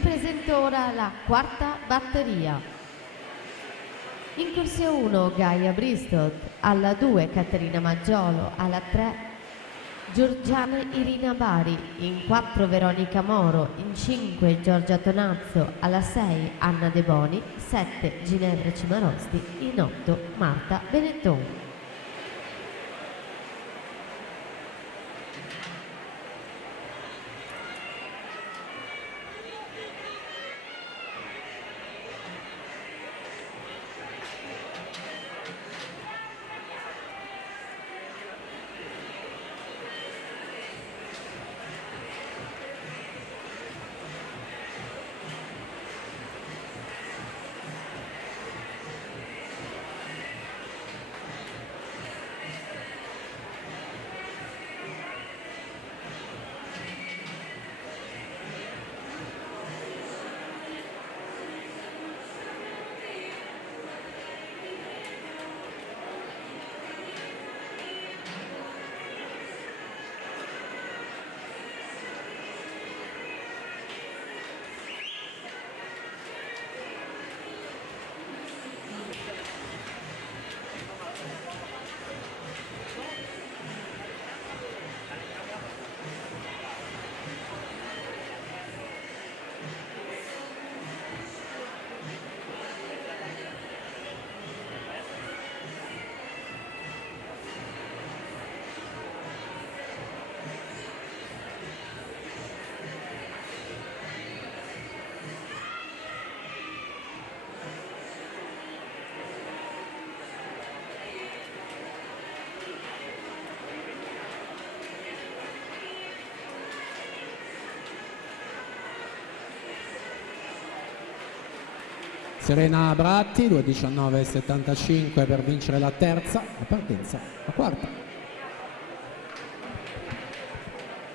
presento ora la quarta batteria. In corsia 1 Gaia Bristot, alla 2 Caterina Maggiolo, alla 3 Giorgiana Irina Bari, in 4 Veronica Moro, in 5 Giorgia Tonazzo, alla 6 Anna De Boni, 7 Ginevra Cimarosti, in 8 Marta Benetton. Serena Bratti, 2:19,75 per vincere la terza, la partenza, la quarta.